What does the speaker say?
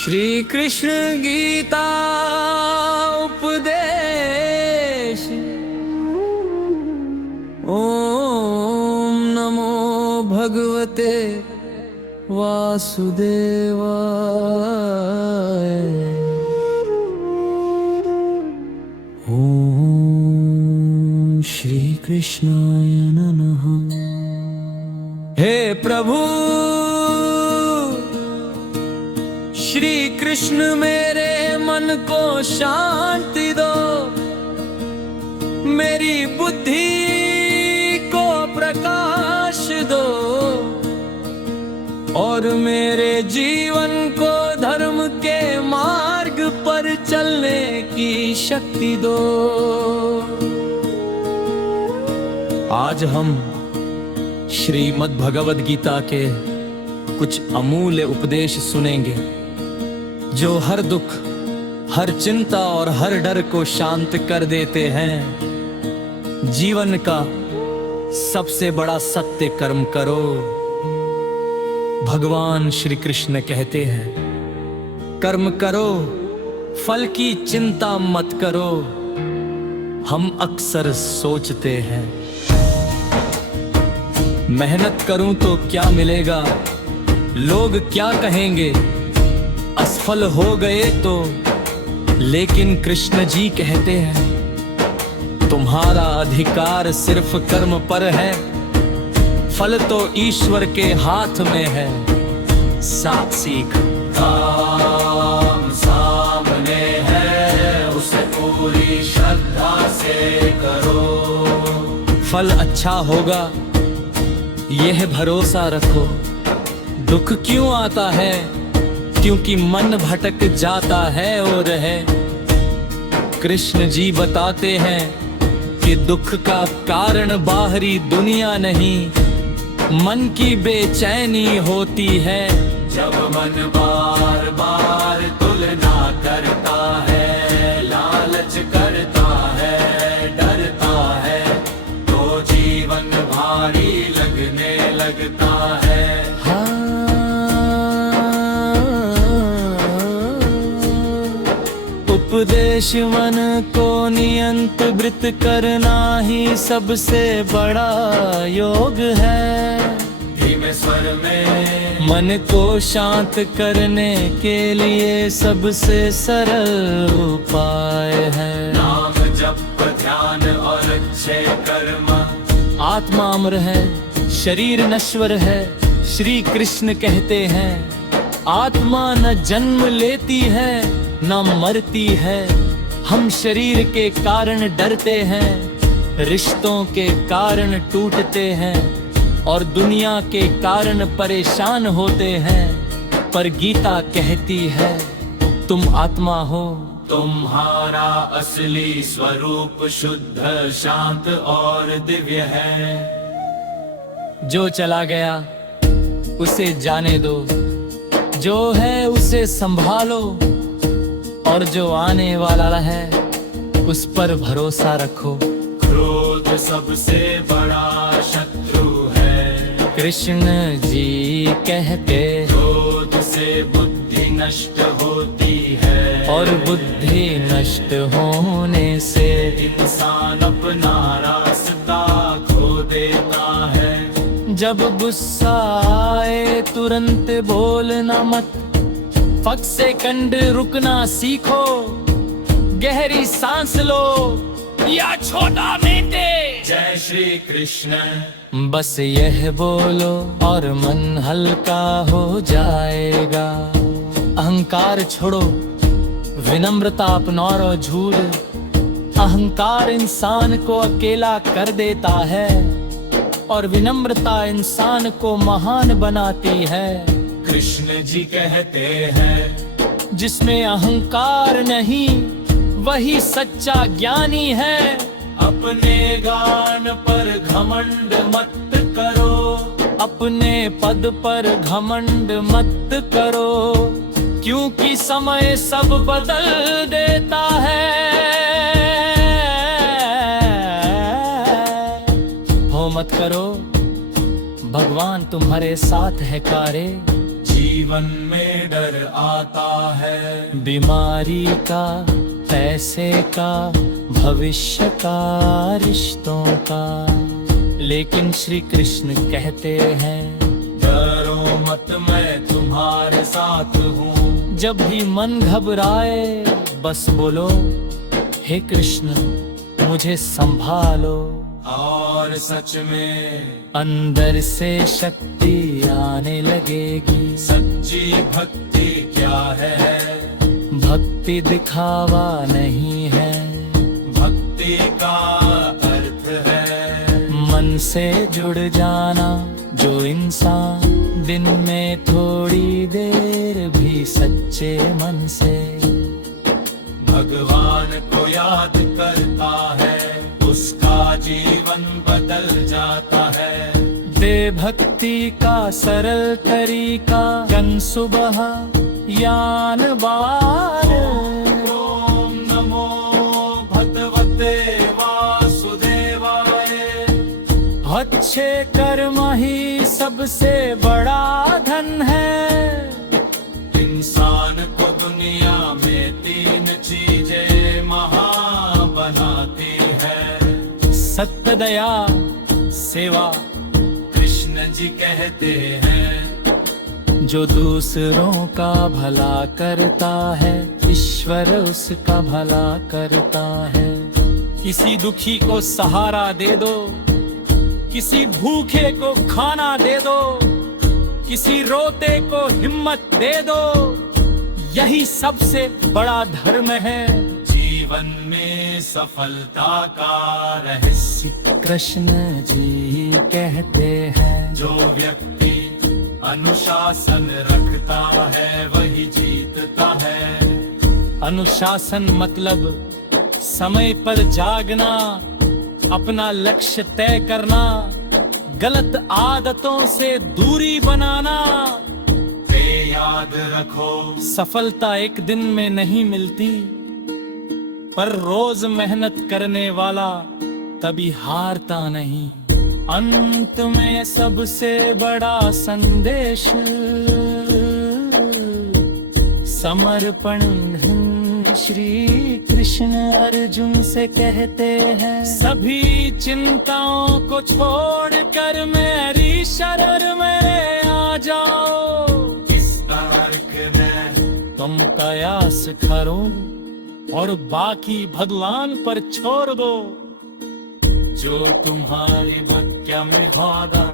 श्री कृष्ण गीता उपदेश। ओम नमो भगवते वासुदेवाय। ओम श्री कृष्णाय नमः। हे प्रभु श्री कृष्ण मेरे मन को शांति दो, मेरी बुद्धि को प्रकाश दो और मेरे जीवन को धर्म के मार्ग पर चलने की शक्ति दो। आज हम श्रीमद् भगवद गीता के कुछ अमूल्य उपदेश सुनेंगे जो हर दुख, हर चिंता और हर डर को शांत कर देते हैं। जीवन का सबसे बड़ा सत्य कर्म करो। भगवान श्री कृष्ण कहते हैं, कर्म करो, फल की चिंता मत करो। हम अक्सर सोचते हैं, मेहनत करूं तो क्या मिलेगा, लोग क्या कहेंगे, असफल हो गए तो। लेकिन कृष्ण जी कहते हैं, तुम्हारा अधिकार सिर्फ कर्म पर है, फल तो ईश्वर के हाथ में है। साथ सीख, काम सामने है, उसे पूरी श्रद्धा से करो, फल अच्छा होगा यह भरोसा रखो। दुख क्यों आता है, क्योंकि मन भटक जाता है और है। कृष्ण जी बताते हैं कि दुख का कारण बाहरी दुनिया नहीं, मन की बेचैनी होती है। जब मन बार बार तुलना करता है, लालच करता है, डरता है, तो जीवन भारी लगने लगता है। उपदेश मन को नियंत्रित करना ही सबसे बड़ा योग है। धीमे स्वर में मन को शांत करने के लिए सबसे सरल उपाय है नाम जप, ध्यान और अच्छे कर्म। आत्मा अमर है, शरीर नश्वर है। श्री कृष्ण कहते हैं, आत्मा न जन्म लेती है न मरती है। हम शरीर के कारण डरते हैं, रिश्तों के कारण टूटते हैं और दुनिया के कारण परेशान होते हैं। पर गीता कहती है, तुम आत्मा हो, तुम्हारा असली स्वरूप शुद्ध, शांत और दिव्य है। जो चला गया उसे जाने दो, जो है उसे संभालो और जो आने वाला है उस पर भरोसा रखो। क्रोध सबसे बड़ा शत्रु है, कृष्ण जी कहते। क्रोध से बुद्धि नष्ट होती है और बुद्धि नष्ट होने से इंसान अपना रास्ता खो देता है। जब गुस्सा आए तुरंत बोलना मत, फक सेकंड रुकना सीखो, गहरी सांस लो या छोटा मीटे जय श्री कृष्ण बस यह बोलो और मन हल्का हो जाएगा। अहंकार छोड़ो, विनम्रता अपनाओ, झूठ। अहंकार इंसान को अकेला कर देता है और विनम्रता इंसान को महान बनाती है। कृष्ण जी कहते हैं, जिसमें अहंकार नहीं वही सच्चा ज्ञानी है। अपने ज्ञान पर घमंड मत करो, अपने पद पर घमंड मत करो, क्योंकि समय सब बदल देता है। हो मत करो, भगवान तुम्हारे साथ है कारे। जीवन में डर आता है, बीमारी का, पैसे का, भविष्य का, रिश्तों का। लेकिन श्री कृष्ण कहते हैं, डरो मत मैं तुम्हारे साथ हूँ। जब भी मन घबराए बस बोलो, हे कृष्ण मुझे संभालो। और सच में अंदर से शक्ति आने लगेगी। सच्ची भक्ति क्या है? भक्ति दिखावा नहीं है, भक्ति का अर्थ है मन से जुड़ जाना। जो इंसान दिन में थोड़ी देर भी सच्चे मन से भगवान को याद करता है, उसका जीवन बदल जाता है। दे भक्ति का सरल तरीका, जन सुबह यान बार। ओम नमो भगवते वासुदेवाय। अच्छे कर्म ही सबसे बड़ा धन है। इंसान को दुनिया में तीन चीजें महा बनाती है, सत्य, दया, सेवा। कृष्ण जी कहते हैं, जो दूसरों का भला करता है, ईश्वर उसका भला करता है। किसी दुखी को सहारा दे दो, किसी भूखे को खाना दे दो, किसी रोते को हिम्मत दे दो। यही सबसे बड़ा धर्म है। जीवन में सफलता का रहस्य कृष्ण जी कहते हैं, जो व्यक्ति अनुशासन रखता है वही जीतता है। अनुशासन मतलब समय पर जागना, अपना लक्ष्य तय करना, गलत आदतों से दूरी बनाना। याद रखो, सफलता एक दिन में नहीं मिलती, पर रोज मेहनत करने वाला कभी हारता नहीं। अंत में सबसे बड़ा संदेश समर्पण। श्री कृष्ण अर्जुन से कहते हैं, सभी चिंताओं को छोड़कर मेरी शरण में आ जाओ। तुम प्रयास करो और बाकी भगवान पर छोड़ दो। जो तुम्हारी भाग्य में होगा